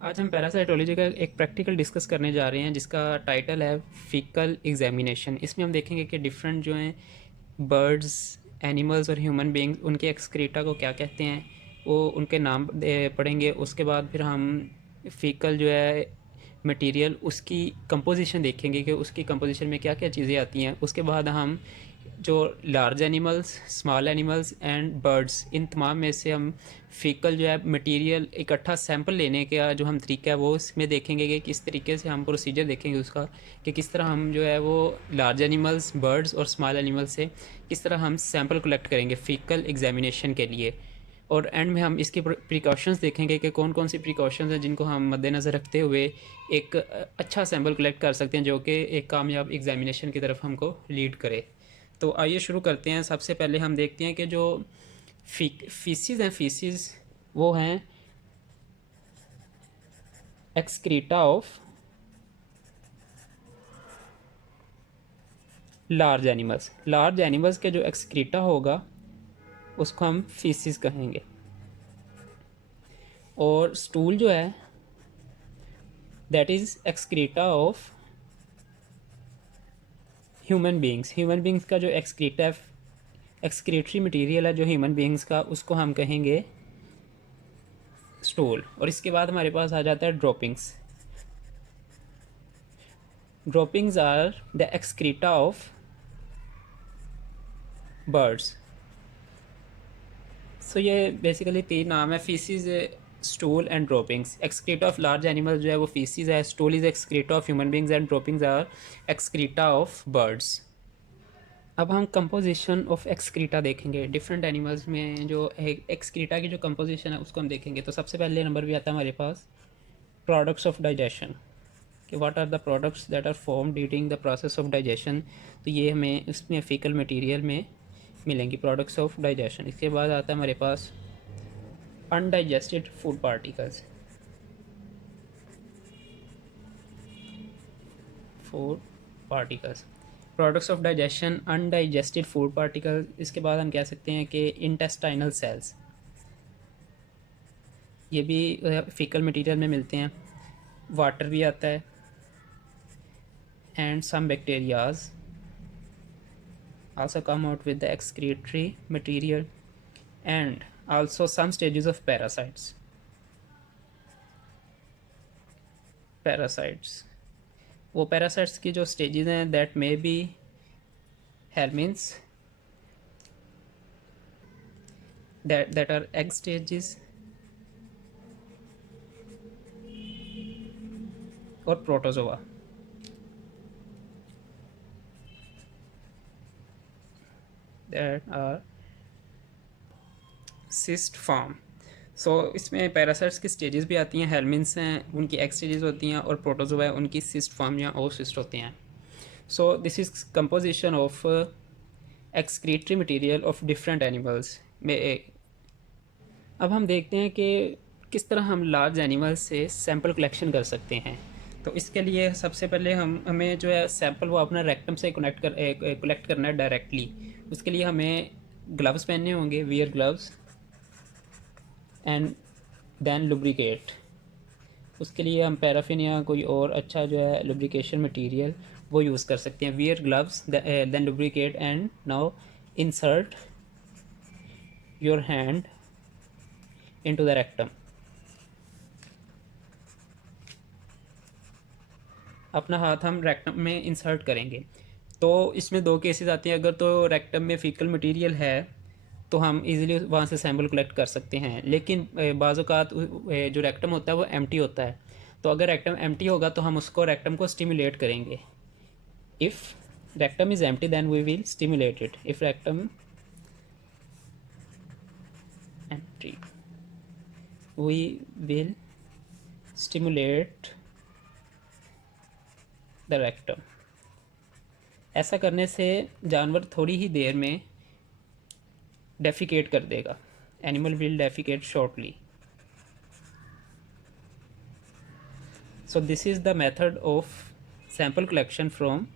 आज हम पैरासाइटोलॉजी का एक प्रैक्टिकल डिस्कस करने जा रहे हैं जिसका टाइटल है फीकल एग्जामिनेशन। इसमें हम देखेंगे कि डिफरेंट जो हैं बर्ड्स, एनिमल्स और ह्यूमन बीइंग्स उनके एक्सक्रीटा को क्या कहते हैं, वो उनके नाम पढ़ेंगे। उसके बाद फिर हम फीकल जो है मटेरियल उसकी कंपोजिशन देखेंगे कि उसकी कंपोजिशन में क्या क्या चीज़ें आती हैं। उसके बाद हम जो large animals, small animals and birds, इन तमाम में से हम फीकल जो है मटेरियल इकट्ठा सैंपल लेने का जो हम तरीका है वो इसमें देखेंगे कि किस तरीके से हम प्रोसीजर देखेंगे उसका, कि किस तरह हम जो है वो लार्ज एनिमल्स, बर्ड्स और स्मॉल एनिमल्स से किस तरह हम सैंपल कलेक्ट करेंगे फीकल एग्जामिनेशन के लिए। और एंड में हम इसके प्रिकॉशंस देखेंगे कि कौन कौन सी प्रिकॉशंस हैं जिनको हम मद्देनज़र रखते हुए एक अच्छा सैंपल कलेक्ट कर सकते हैं जो कि एक कामयाब एग्जामिनेशन की तरफ हमको लीड करे। तो आइए शुरू करते हैं। सबसे पहले हम देखते हैं कि जो फीसिस हैं, फीसिस वो हैं excreta of large animals. Large animals के जो एक्सक्रीटा होगा उसको हम फीसिस कहेंगे। और स्टूल जो है that is excreta of human beings. Human beings का जो एक्सक्रीटा है, एक्सक्रीटरी मटेरियल है जो ह्यूमन बींग्स का, उसको हम कहेंगे स्टूल। और इसके बाद हमारे पास आ जाता है droppings. Droppings are the excreta of birds. So ये बेसिकली तीन नाम है, faeces, stool and droppings. Excreta of large animal जो है वो फीसिस है, stool is excreta of human beings and droppings are excreta of birds. अब हम कंपोजिशन ऑफ एक्सक्रीटा देखेंगे। डिफरेंट एनिमल्स में जो एक्सक्रीटा की जो कंपोजिशन है उसको हम देखेंगे। तो सबसे पहले नंबर भी आता है हमारे पास प्रोडक्ट्स ऑफ डाइजेशन, कि what are the products that are form during the process of digestion. तो ये हमें इसमें फीकल मटेरियल में मिलेंगी प्रोडक्ट्स ऑफ डाइजेशन। इसके बाद आता है हमारे पास undigested food particles, food particles, products of digestion undigested food particle. इसके बाद हम कह सकते हैं कि इंटेस्टाइनल सेल्स, ये भी फीकल मटेरियल में मिलते हैं। वाटर भी आता है and some bacterias also come out with the excretory material and also some stages of parasites. Parasites, वो parasites की जो stages हैं that may be helminths, that are egg stages और protozoa that are cyst form. सो इसमें parasites की stages भी आती हैं। हेलमिन्स हैं, उनकी एक्स स्टेजेस होती हैं, और प्रोटोजोआ है, उनकी सिस्ट फॉर्म या ओसिस्ट होते हैं। So this is composition of excretory material of different animals में। अब हम देखते हैं कि किस तरह हम लार्ज एनिमल्स से सैंपल कलेक्शन कर सकते हैं। तो इसके लिए सबसे पहले हमें जो है सैंपल वो अपना रेक्टम से कलेक्ट करना है डायरेक्टली। उसके लिए हमें ग्लव्स पहनने होंगे, wear gloves, and then lubricate. उसके लिए हम पैराफिन या कोई और अच्छा जो है लुब्रिकेशन मटेरियल वो यूज़ कर सकते हैं। Wear gloves, then lubricate, and now insert your hand into the rectum. अपना हाथ हम रेक्टम में इंसर्ट करेंगे। तो इसमें दो केसेस आते हैं। अगर तो रेक्टम में फीकल मटेरियल है तो हम इजीली वहाँ से सैंपल कलेक्ट कर सकते हैं, लेकिन बाज़ औक़ात जो रेक्टम होता है वो एम्प्टी होता है। तो अगर रेक्टम एम्प्टी होगा तो हम उसको रेक्टम को स्टिमुलेट करेंगे। If rectum is empty then we will stimulate it. If rectum empty we will stimulate the rectum. ऐसा करने से जानवर थोड़ी ही देर में डेफिकेट कर देगा। Animal will defecate shortly. So this is the method of sample collection from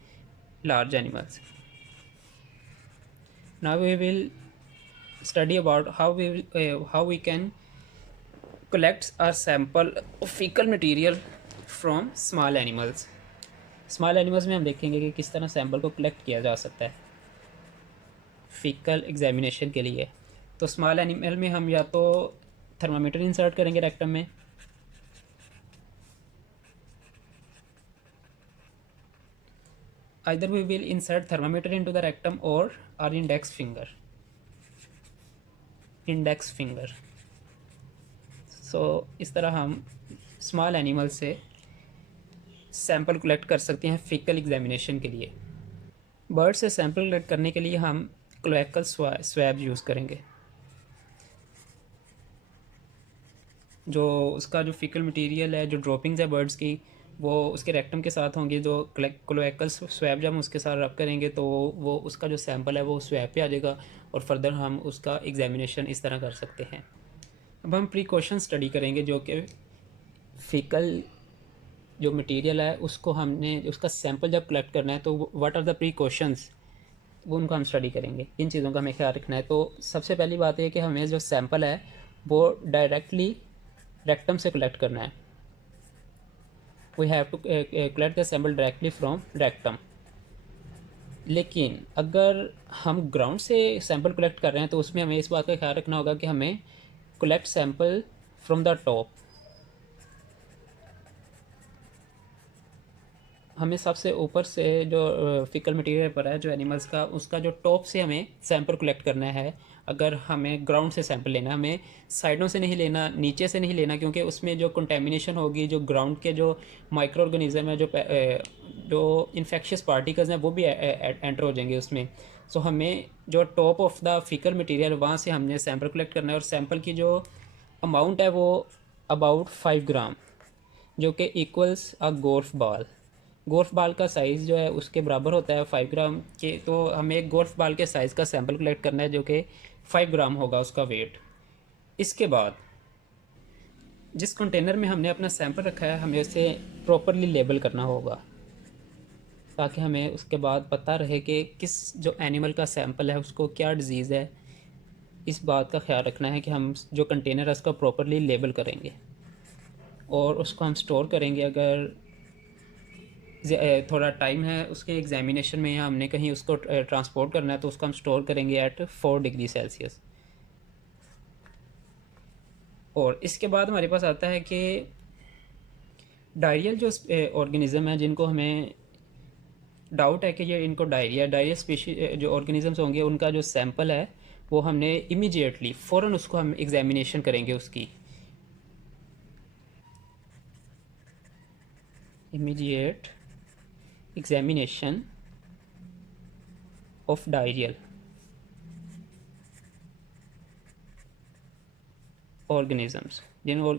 large animals. Now we will study about how we can collects a sample of fecal material from small animals। Small animals में हम देखेंगे कि किस तरह sample को collect किया जा सकता है फीकल एग्जामिनेशन के लिए। तो स्मॉल एनिमल में हम या तो थर्मामीटर इंसर्ट करेंगे रेक्टम में, either we will insert thermometer into the rectum or our index finger। सो इस तरह हम स्मॉल एनिमल से सैंपल कलेक्ट कर सकते हैं फीकल एग्जामिनेशन के लिए। बर्ड से सैंपल कलेक्ट करने के लिए हम क्लोएकल स्वैब यूज़ करेंगे। जो उसका जो फीकल मटेरियल है, जो ड्रॉपिंग्स है बर्ड्स की, वो उसके रेक्टम के साथ होंगी। जो क्लोएकल स्वैब जब हम उसके साथ रब करेंगे तो वो उसका जो सैंपल है वो स्वैब पे आ जाएगा और फर्दर हम उसका एग्जामिनेशन इस तरह कर सकते हैं। अब हम प्रिकॉशन स्टडी करेंगे, जो कि फीकल जो मटेरियल है उसको हमने उसका सैंपल जब कलेक्ट करना है तो व्हाट आर द प्रिकॉशंस, वो उनको हम स्टडी करेंगे। इन चीज़ों का हमें ख्याल रखना है। तो सबसे पहली बात है कि हमें जो सैंपल है वो डायरेक्टली रेक्टम से कलेक्ट करना है। We have to collect the sample directly from rectum. लेकिन अगर हम ग्राउंड से सैंपल कलेक्ट कर रहे हैं तो उसमें हमें इस बात का ख्याल रखना होगा कि हमें collect sample from the top. हमें सबसे ऊपर से जो फीकल मटेरियल पर है जो एनिमल्स का, उसका जो टॉप से हमें सैंपल कलेक्ट करना है। अगर हमें ग्राउंड से सैंपल लेना, हमें साइडों से नहीं लेना, नीचे से नहीं लेना, क्योंकि उसमें जो कंटेमिनेशन होगी, जो ग्राउंड के जो माइक्रो ऑर्गेनिज्म है, जो इन्फेक्शियस पार्टिकल्स हैं वो भी एंटर हो जाएंगे उसमें। सो हमें जो top of the faecal material वहाँ से हमने सैंपल कलेक्ट करना है। और सैंपल की जो अमाउंट है वो अबाउट 5 ग्राम, जो कि इक्वल्स अ गोल्फ बॉल। गोल्फ बॉल का साइज़ जो है उसके बराबर होता है 5 ग्राम के। तो हमें एक गोल्फ बॉल के साइज़ का सैंपल कलेक्ट करना है जो कि 5 ग्राम होगा उसका वेट। इसके बाद जिस कंटेनर में हमने अपना सैंपल रखा है हमें उसे प्रॉपरली लेबल करना होगा, ताकि हमें उसके बाद पता रहे कि किस जो एनिमल का सैंपल है उसको क्या डिज़ीज़ है। इस बात का ख्याल रखना है कि हम जो कंटेनर है उसका प्रॉपरली लेबल करेंगे और उसको हम स्टोर करेंगे। अगर थोड़ा टाइम है उसके एग्जामिनेशन में या हमने कहीं उसको ट्रांसपोर्ट करना है तो उसको हम स्टोर करेंगे एट 4 डिग्री सेल्सियस। और इसके बाद हमारे पास आता है कि डायरियल जो ऑर्गेनिज़म है, जिनको हमें डाउट है कि ये इनको डायरिया स्पीशीज जो ऑर्गेनिज़म्स होंगे, उनका जो सैंपल है वो हमने इमीडिएटली फ़ौरन उसको हम एग्जामिनेशन करेंगे। उसकी immediate examination of diarrhoeal organisms, जिन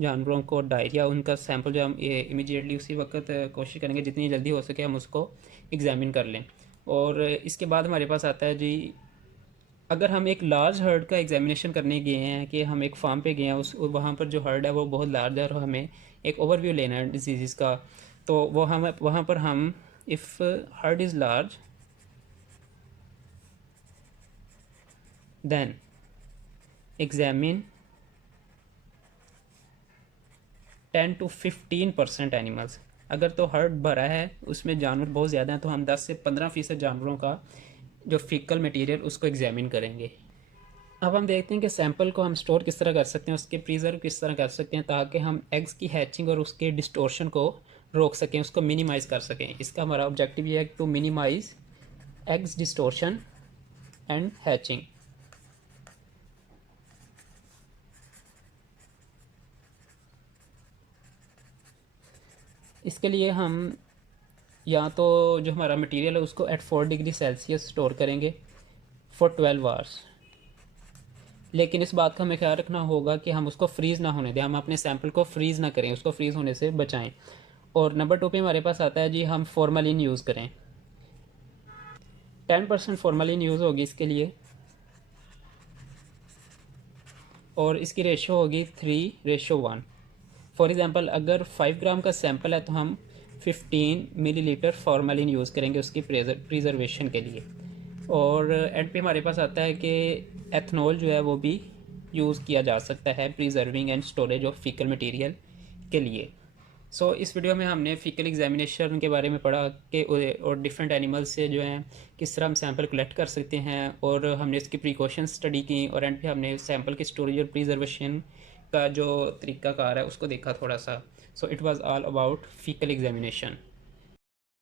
जानवरों को डायरिया, उनका सैंपल जो हम इमीडिएटली उसी वक्त कोशिश करेंगे जितनी जल्दी हो सके हम उसको एग्जामिन कर लें। और इसके बाद हमारे पास आता है जी, अगर हम एक लार्ज हर्ड का एग्जामिनेशन करने गए हैं, कि हम एक फार्म पे गए हैं, उस वहाँ पर जो हर्ड है वो बहुत लार्ज है और हमें एक ओवरव्यू लेना है डिजीज़ का, तो वो हम वहाँ पर हम if herd is large then examine 10 to 15% animals. अगर तो हर्ड भरा है, उसमें जानवर बहुत ज़्यादा हैं, तो हम 10 से 15% जानवरों का जो फीकल मटेरियल उसको एग्जामिन करेंगे। अब हम देखते हैं कि सैंपल को हम स्टोर किस तरह कर सकते हैं, उसके प्रिजर्व किस तरह कर सकते हैं, ताकि हम एग्स की हैचिंग और उसके डिस्टोर्शन को रोक सकें, उसको मिनिमाइज़ कर सकें। इसका हमारा ऑब्जेक्टिव ये है to minimise eggs distortion and hatching. इसके लिए हम या तो जो हमारा मटेरियल है उसको एट 4 डिग्री सेल्सियस स्टोर करेंगे फॉर 12 आवर्स। लेकिन इस बात का हमें ख्याल रखना होगा कि हम उसको फ्रीज़ ना होने दें, हम अपने सैंपल को फ्रीज़ ना करें, उसको फ्रीज़ होने से बचाएं। और नंबर 2 पे हमारे पास आता है जी, हम फॉर्मेलिन यूज़ करें। 10% फॉर्मेलिन यूज़ होगी इसके लिए और इसकी रेशो होगी 3:1। फॉर एग्ज़ाम्पल अगर 5 ग्राम का सैंपल है तो हम 15 मिलीलीटर फॉर्मेलिन यूज़ करेंगे उसकी प्रिजर्वेशन के लिए। और एंड पे हमारे पास आता है कि एथनॉल जो है वो भी यूज़ किया जा सकता है preserving and storage of faecal material के लिए। इस वीडियो में हमने फीकल एग्जामिनेशन के बारे में पढ़ा कि और डिफरेंट एनिमल्स से जो है किस तरह हम सैंपल कलेक्ट कर सकते हैं, और हमने इसकी प्रिकॉशन स्टडी की, और एंड पे हमने सैंपल की स्टोरेज और प्रिजर्वेशन का जो तरीक़ाकार है उसको देखा थोड़ा सा। It was all about faecal examination.